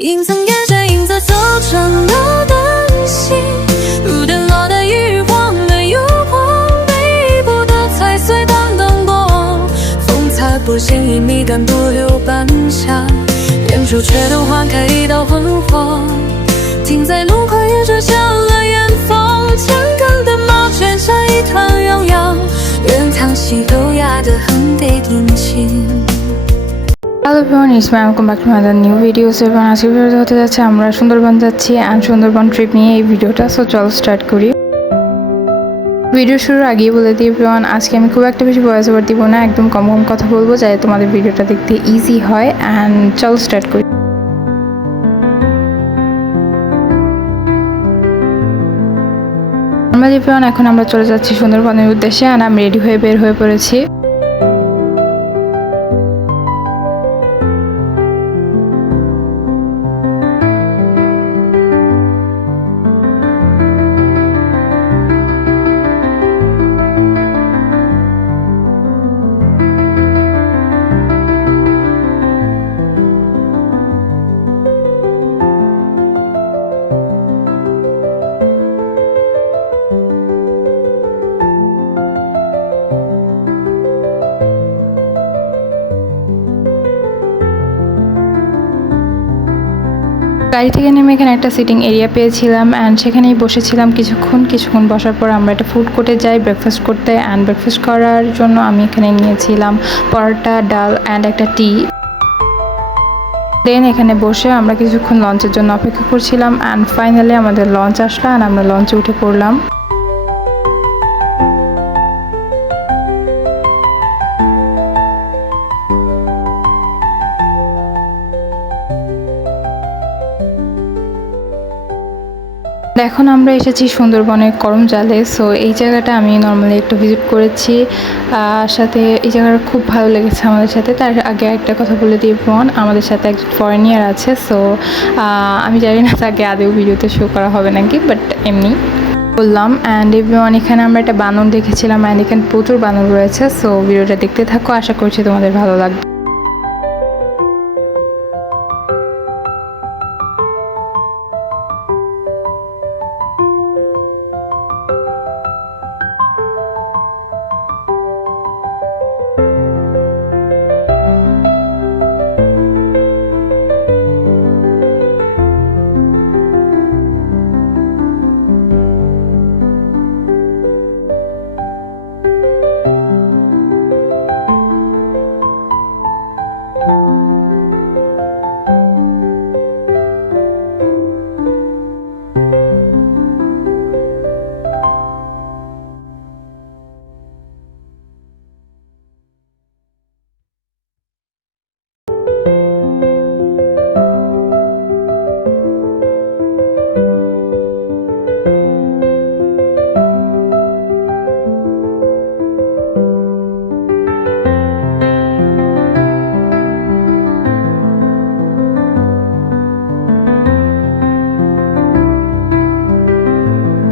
阴层沿着影子走成了灯芯，如点落的欲望的诱惑，每一步的踩碎当灯光，风擦过心已迷但不留半响，远处却都换开一道魂火，停在路口也只消了远方，墙根的毛全像一团洋洋，原汤洗优雅的很得定情。হ্যালো everyone, it's my welcome back to my new video. So এবার আজকে ভিডিওতে হতে যাচ্ছে আমরা সুন্দরবন যাচ্ছি অ্যান্ড সুন্দরবন ট্রিপ নিয়ে এই ভিডিওটা। সো চলো স্টার্ট করি। ভিডিও শুরুর আগেই বলে দিই এভরিওয়ান, আজকে আমি খুব একটা বেশি ভয়েস ওভার দিব না, একদম কম কম কথা বলবো যাতে তোমাদের ভিডিওটা দেখতে ইজি হয়। অ্যান্ড চলো স্টার্ট করি। এভরিওয়ান এখন আমরা চলে যাচ্ছি সুন্দরবনের উদ্দেশ্যে অ্যান্ড আমি রেডি হয়ে বের হয়ে পড়েছি। গাড়ি থেকে নেমে এখানে একটা সিটিং এরিয়া পেয়েছিলাম অ্যান্ড সেখানেই বসেছিলাম কিছুক্ষণ বসার পর আমরা একটা ফুড কোর্টে যাই ব্রেকফাস্ট করতে। অ্যান্ড ব্রেকফাস্ট করার জন্য আমি এখানে নিয়েছিলাম পরোটা, ডাল অ্যান্ড একটা টি। দেন এখানে বসে আমরা কিছুক্ষণ লঞ্চের জন্য অপেক্ষা করছিলাম অ্যান্ড ফাইনালি আমাদের লঞ্চ আসলো অ্যান্ড আমরা লঞ্চে উঠে পড়লাম। এখন আমরা এসেছি সুন্দরবনের করমজালে। সো এই জায়গাটা আমি নর্মালি একটু ভিজিট করেছি, সাথে এই জায়গাটা খুব ভালো লেগেছে আমাদের সাথে। তার আগে একটা কথা বলে দিই বোন, আমাদের সাথে একজন ফরেনিয়ার আছে। সো আমি জানি না তাকে আদেও ভিডিওতে শো করা হবে নাকি, বাট এমনি বললাম। অ্যান্ড এভরিওয়ান এখানে আমরা একটা বানর দেখেছিলাম অ্যান্ড এখানে প্রচুর বানর রয়েছে। সো ভিডিওটা দেখতে থাকো, আশা করছি তোমাদের ভালো লাগবে।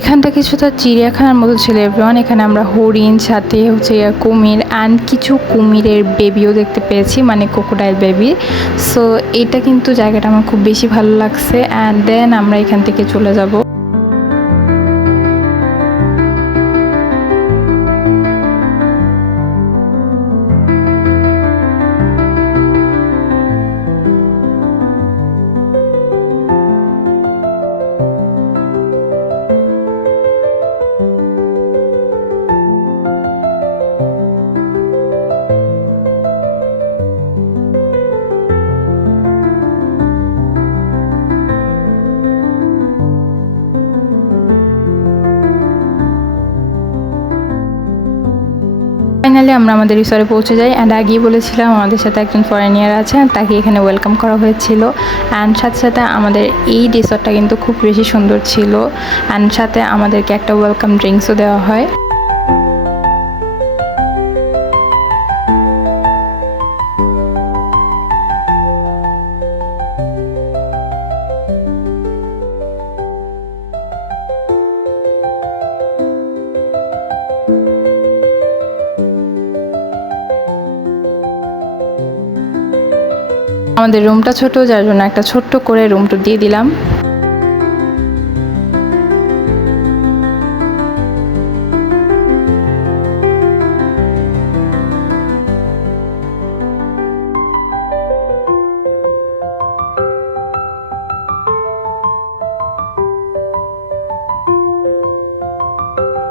এখানটা কিছুটা চিড়িয়াখানার মতো ছিল এভরিওয়ান। এখানে আমরা হরিণ, সাথে হচ্ছে কুমির অ্যান্ড কিছু কুমিরের বেবিও দেখতে পেয়েছি, মানে ক্রোকোডাইল বেবি। সো এটা কিন্তু জায়গাটা আমার খুব বেশি ভালো লাগছে। অ্যান্ড দেন আমরা এখান থেকে চলে যাব। ফাইনালি আমরা আমাদের রিসর্টে পৌঁছে যাই অ্যান্ড আগেই বলেছিলাম আমাদের সাথে একজন ফরেনিয়ার আছে, তাকে এখানে ওয়েলকাম করা হয়েছিল। অ্যান্ড সাথে সাথে আমাদের এই রিসর্টটা কিন্তু খুব বেশি সুন্দর ছিল অ্যান্ড সাথে আমাদেরকে একটা ওয়েলকাম ড্রিঙ্কসও দেওয়া হয়। আমাদের রুমটা ছোট, যার জন্য একটা ছোট্ট করে রুম টুর দিয়ে দিলাম।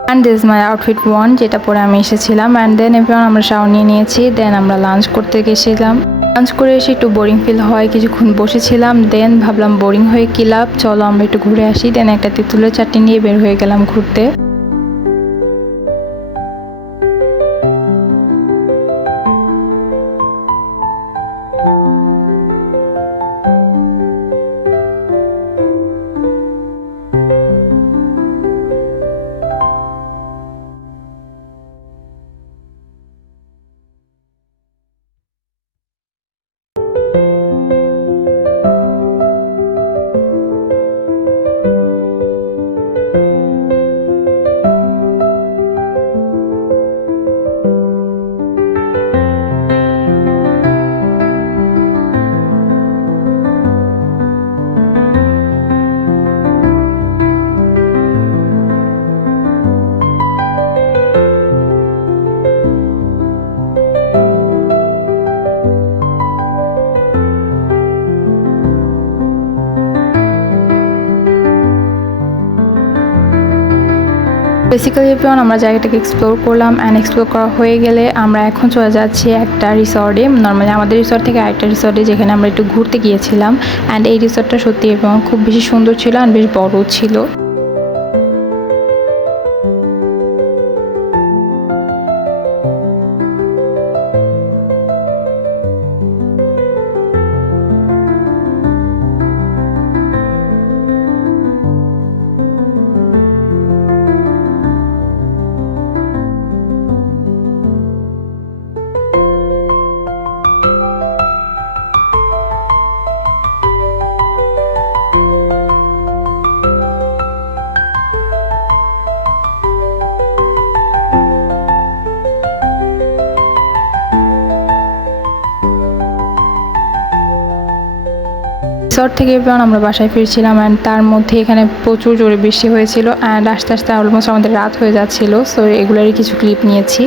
And this my outfit one, যেটা পরে আমি এসেছিলাম। অ্যান্ড দেন এবার আমরা শাওয়ার নিয়ে নিয়েছি। দেন আমরা লাঞ্চ করতে গেছিলাম। লাঞ্চ করে এসে একটু বোরিং ফিল হয়, কিছুক্ষণ বসেছিলাম। দেন ভাবলাম বোরিং হয়ে কি লাভ, চলো আমরা একটু ঘুরে আসি। দেন একটা তেঁতুলের চাটনি নিয়ে বের হয়ে গেলাম ঘুরতে। বেসিক্যালি এবার আমরা জায়গাটাকে এক্সপ্লোর করলাম। অ্যান্ড এক্সপ্লোর করা হয়ে গেলে আমরা এখন চলে যাচ্ছি একটা রিসর্টে। নর্মালি আমাদের রিসর্ট থেকে আরেকটা রিসর্টে, যেখানে আমরা একটু ঘুরতে গিয়েছিলাম। অ্যান্ড এই রিসর্টটা সত্যি এবং খুব বেশি সুন্দর ছিল অ্যান্ড বেশ বড় ছিল। রিসর্ট থেকে এবার আমরা বাসায় ফিরছিলাম। অ্যান্ড তার মধ্যে এখানে প্রচুর জোরে বৃষ্টি হয়েছিল। অ্যান্ড আস্তে আস্তে অলমোস্ট আমাদের রাত হয়ে যাচ্ছিল। সো এগুলোরই কিছু ক্লিপ নিয়েছি।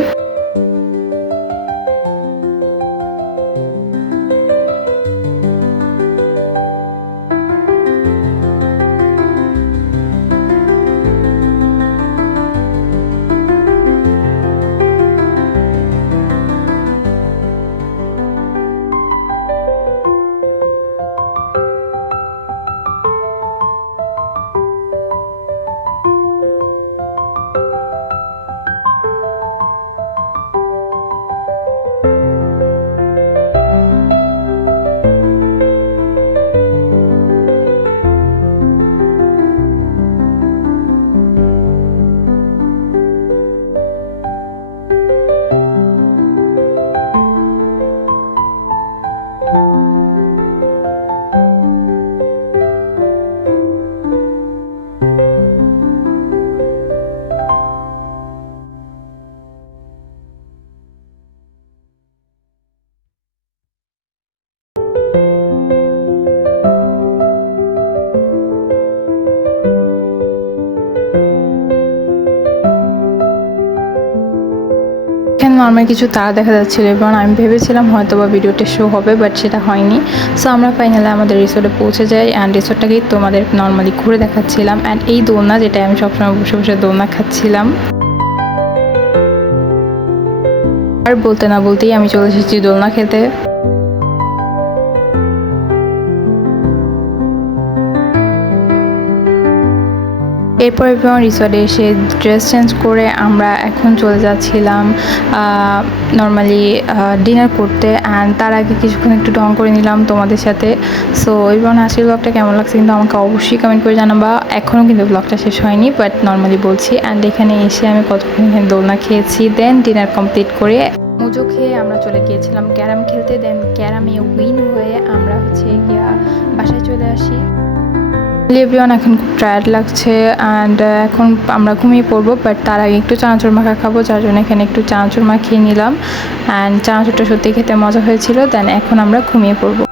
নর্মাল কিছু তারা দেখা যাচ্ছিল এবং আমি ভেবেছিলাম হয়তো বা ভিডিওটা শো হবে, বাট সেটা হয়নি। সো আমরা ফাইনালি আমাদের রিসোর্টে পৌঁছে যাই। অ্যান্ড রিসোর্টটাকেই তোমাদের নর্মালি ঘুরে দেখাচ্ছিলাম। অ্যান্ড এই দোলনা, যেটা আমি সবসময় বসে বসে দোলনা খাচ্ছিলাম। আর বলতে না বলতেই আমি চলে এসেছি দোলনা খেতে। এরপর রিসর্টে এসে ড্রেস চেঞ্জ করে আমরা এখন চলে যাচ্ছিলাম নর্মালি ডিনার করতে। অ্যান্ড তার আগে কিছুক্ষণ একটু ঢং করে নিলাম তোমাদের সাথে। সো এবং আজকের ব্লগটা কেমন লাগছে কিন্তু আমাকে অবশ্যই কমেন্ট করে জানাবা। এখনও কিন্তু ব্লগটা শেষ হয়নি, বাট নর্মালি বলছি। অ্যান্ড এখানে এসে আমি কতক্ষণ এখানে দোলনা খেয়েছি। দেন ডিনার কমপ্লিট করে মুজো খেয়ে আমরা চলে গিয়েছিলাম ক্যারাম খেলতে। দেন ক্যারামে উইন হয়ে আমরা বাসায় চলে আসি। এভরিওয়ান এখন খুব টায়ার্ড লাগছে অ্যান্ড এখন আমরা ঘুমিয়ে পড়বো, বাট তার আগে একটু চানাচুর মাখা খাবো, যার জন্য এখানে একটু চানাচুর মাখিয়ে নিলাম। অ্যান্ড চানাচুরটা সত্যি খেতে মজা হয়েছিল। দেন এখন আমরা ঘুমিয়ে পড়বো।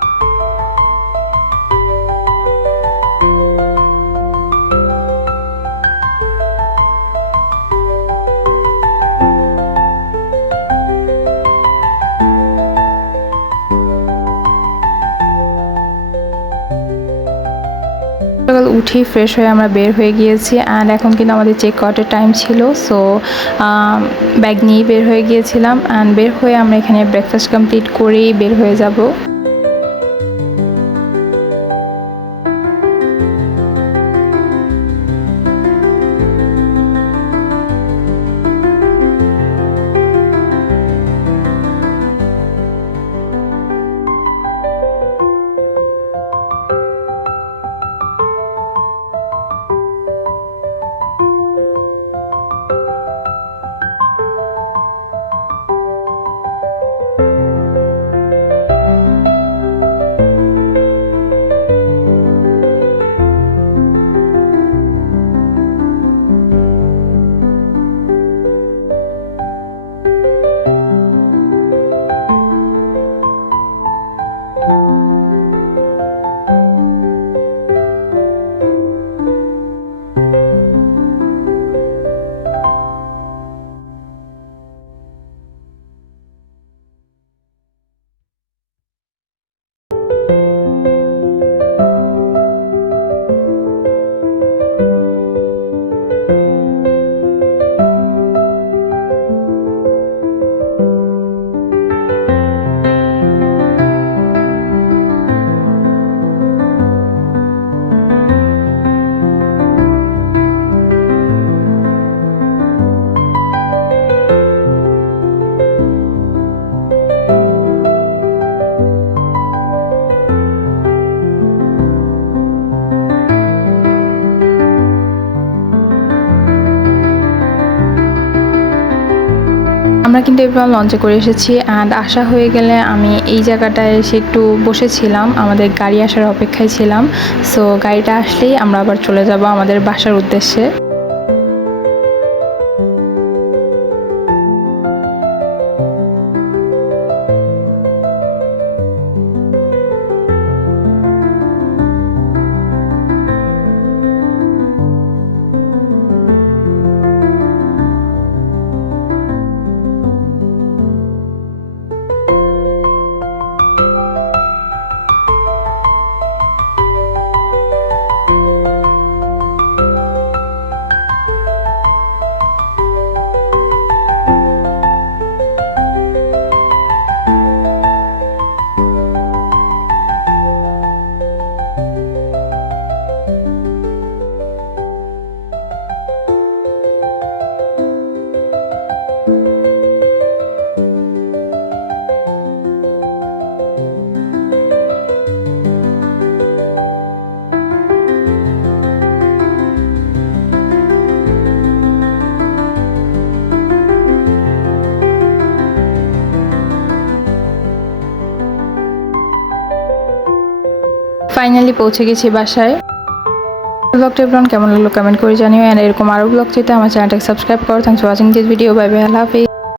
সকাল উঠি ফ্রেশ হয়ে আমরা বের হয়ে গিয়েছি অ্যান্ড এখন কিন্তু আমাদের চেক আউটের টাইম ছিল, সো ব্যাগ নিয়েই বের হয়ে গিয়েছিলাম অ্যান্ড বের হয়ে আমরা এখানে ব্রেকফাস্ট কমপ্লিট করেই বের হয়ে যাব। আমরা কিন্তু এবার লঞ্চে করে এসেছি অ্যান্ড আসা হয়ে গেলে আমি এই জায়গাটায় এসে একটু বসেছিলাম, আমাদের গাড়ি আসার অপেক্ষায় ছিলাম। সো গাড়িটা আসলেই আমরা আবার চলে যাব আমাদের বাসার উদ্দেশ্যে। ফাইনালি পৌঁছে গেছি বাসায়। ব্লগটা এবার কেমন লাগলো কমেন্ট করে জানিও, আর এরকম আরও ব্লগ চাইতে আমার চ্যানেলটাকে সাবস্ক্রাইব করো। Thanks for watching this video. Bye bye, আল্লাহ হাফেজ।